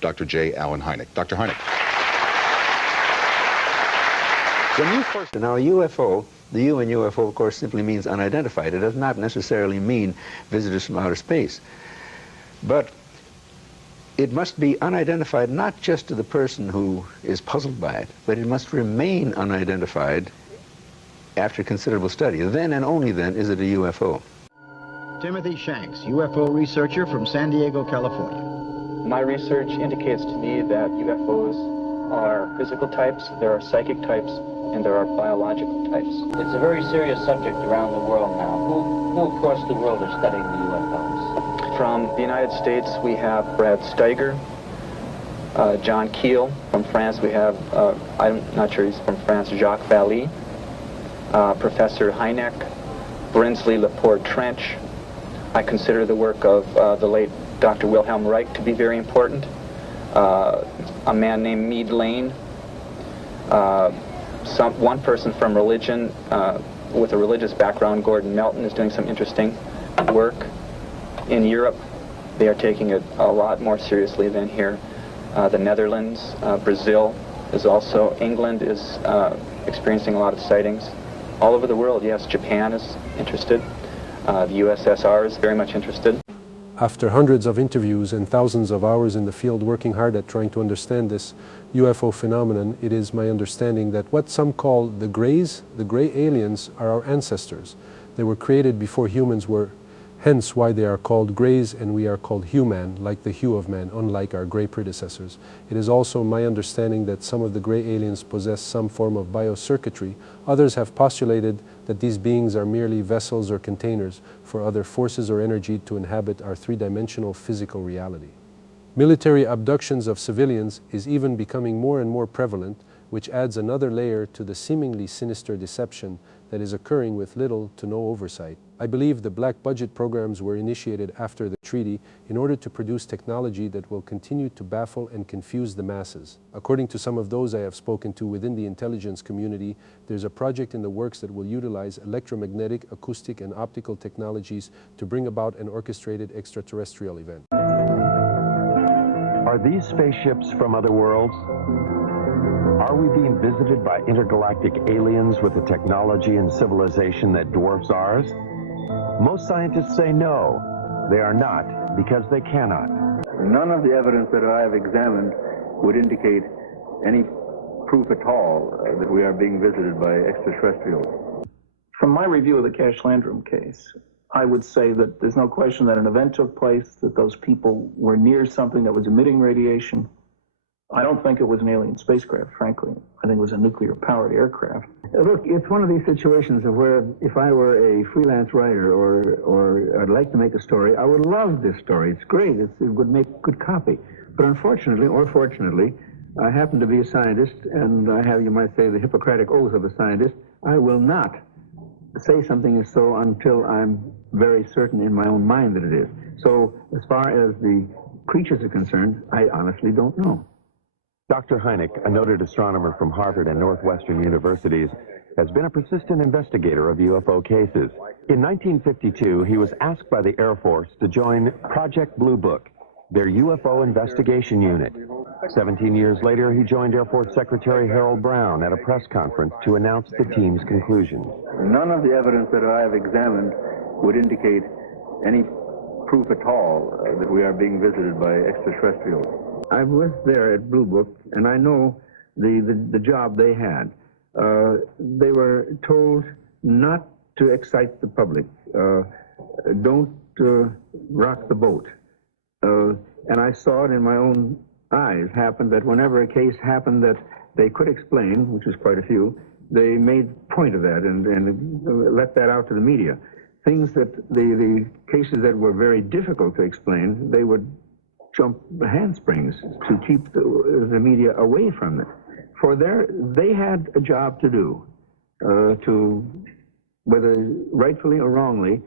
Dr. J. Allen Hynek. Dr. Hynek. When you first... Now, a UFO, the U in UFO, of course, simply means unidentified. It does not necessarily mean visitors from outer space. But it must be unidentified not just to the person who is puzzled by it, but it must remain unidentified after considerable study. Then and only then is it a UFO. Timothy Shanks, UFO researcher from San Diego, California. My research indicates to me that UFOs are physical types, there are psychic types, and there are biological types. It's a very serious subject around the world now. Who across the world are studying the UFOs? From the United States, we have Brad Steiger, John Keel. From France, we have, I'm not sure he's from France, Jacques Vallée, Professor Hynek, Brinsley Laporte Trench. I consider the work of the late Dr. Wilhelm Reich to be very important. A man named Meade Lane. One person from religion with a religious background, Gordon Melton, is doing some interesting work. In Europe, they are taking it a lot more seriously than here. The Netherlands, Brazil is also, England is experiencing a lot of sightings. All over the world, yes, Japan is interested. The USSR is very much interested. After hundreds of interviews and thousands of hours in the field working hard at trying to understand this UFO phenomenon, it is my understanding that what some call the Greys, the gray aliens, are our ancestors. They were created before humans were, hence why they are called Greys and we are called human, like the hue of man, unlike our gray predecessors. It is also my understanding that some of the gray aliens possess some form of biocircuitry. Others have postulated that these beings are merely vessels or containers for other forces or energy to inhabit our three-dimensional physical reality. Military abductions of civilians is even becoming more and more prevalent, which adds another layer to the seemingly sinister deception that is occurring with little to no oversight. I believe the black budget programs were initiated after the treaty in order to produce technology that will continue to baffle and confuse the masses. According to some of those I have spoken to within the intelligence community, there's a project in the works that will utilize electromagnetic, acoustic, and optical technologies to bring about an orchestrated extraterrestrial event. Are these spaceships from other worlds? Are we being visited by intergalactic aliens with a technology and civilization that dwarfs ours? Most scientists say no, they are not, because they cannot. None of the evidence that I have examined would indicate any proof at all that we are being visited by extraterrestrials. From my review of the Cash Landrum case, I would say that there's no question that an event took place, that those people were near something that was emitting radiation. I don't think it was an alien spacecraft, frankly. I think it was a nuclear-powered aircraft. Look, it's one of these situations of where if I were a freelance writer or I'd like to make a story, I would love this story. It's great. It would make good copy. But unfortunately, or fortunately, I happen to be a scientist, and I have, you might say, the Hippocratic oath of a scientist. I will not say something is so until I'm very certain in my own mind that it is. So as far as the creatures are concerned, I honestly don't know. Dr. Hynek, a noted astronomer from Harvard and Northwestern universities, has been a persistent investigator of UFO cases. In 1952, he was asked by the Air Force to join Project Blue Book, their UFO investigation unit. 17 years later, he joined Air Force Secretary Harold Brown at a press conference to announce the team's conclusions. None of the evidence that I have examined would indicate any proof at all that we are being visited by extraterrestrials. I was there at Blue Book, and I know the job they had. They were told not to excite the public. Don't rock the boat. And I saw it in my own eyes happen that whenever a case happened that they could explain, which was quite a few, they made point of that and let that out to the media. Things that the cases that were very difficult to explain, they would jump handsprings to keep the media away from it. For they had a job to do, to, whether rightfully or wrongly,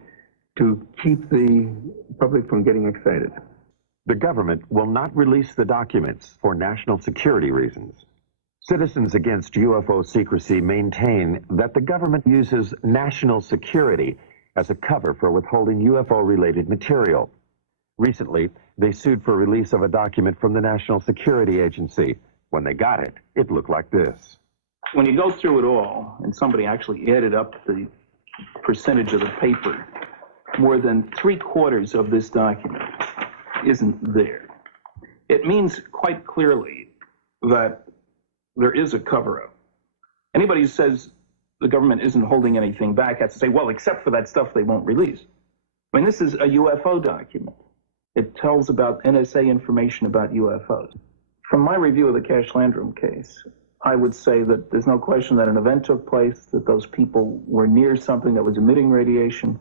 to keep the public from getting excited. The government will not release the documents for national security reasons. Citizens Against UFO Secrecy maintain that the government uses national security as a cover for withholding UFO-related material. Recently, They sued for release of a document from the National Security Agency. When they got it, it looked like this. When you go through it all, and somebody actually added up the percentage of the paper, more than 3/4 of this document isn't there. It means quite clearly that there is a cover-up. Anybody who says the government isn't holding anything back has to say, well, except for that stuff they won't release. I mean, this is a UFO document. It tells about NSA information about UFOs. From my review of the Cash Landrum case, I would say that there's no question that an event took place, that those people were near something that was emitting radiation.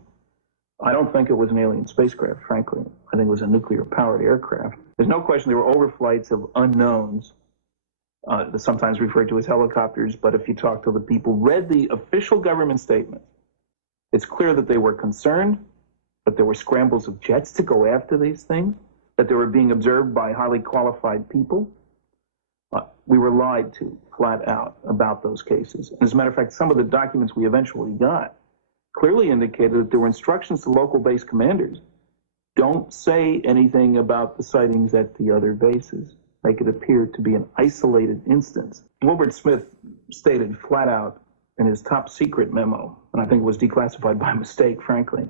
I don't think it was an alien spacecraft, frankly. I think it was a nuclear-powered aircraft. There's no question there were overflights of unknowns, sometimes referred to as helicopters, but if you talk to the people, read the official government statements, it's clear that they were concerned, that there were scrambles of jets to go after these things, that they were being observed by highly qualified people. We were lied to, flat out, about those cases. As a matter of fact, some of the documents we eventually got clearly indicated that there were instructions to local base commanders. Don't say anything about the sightings at the other bases. Make it appear to be an isolated instance. Wilbert Smith stated flat out in his top secret memo, and I think it was declassified by mistake, frankly,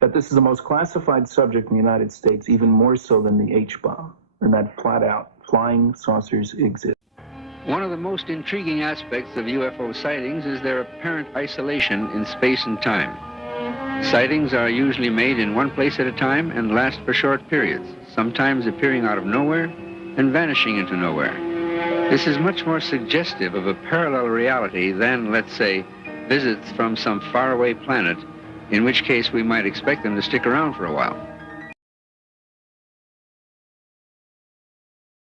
that this is the most classified subject in the United States, even more so than the H-bomb, and that flat out flying saucers exist. One of the most intriguing aspects of UFO sightings is their apparent isolation in space and time. Sightings are usually made in one place at a time and last for short periods, sometimes appearing out of nowhere and vanishing into nowhere. This is much more suggestive of a parallel reality than, let's say, visits from some faraway planet, in which case we might expect them to stick around for a while.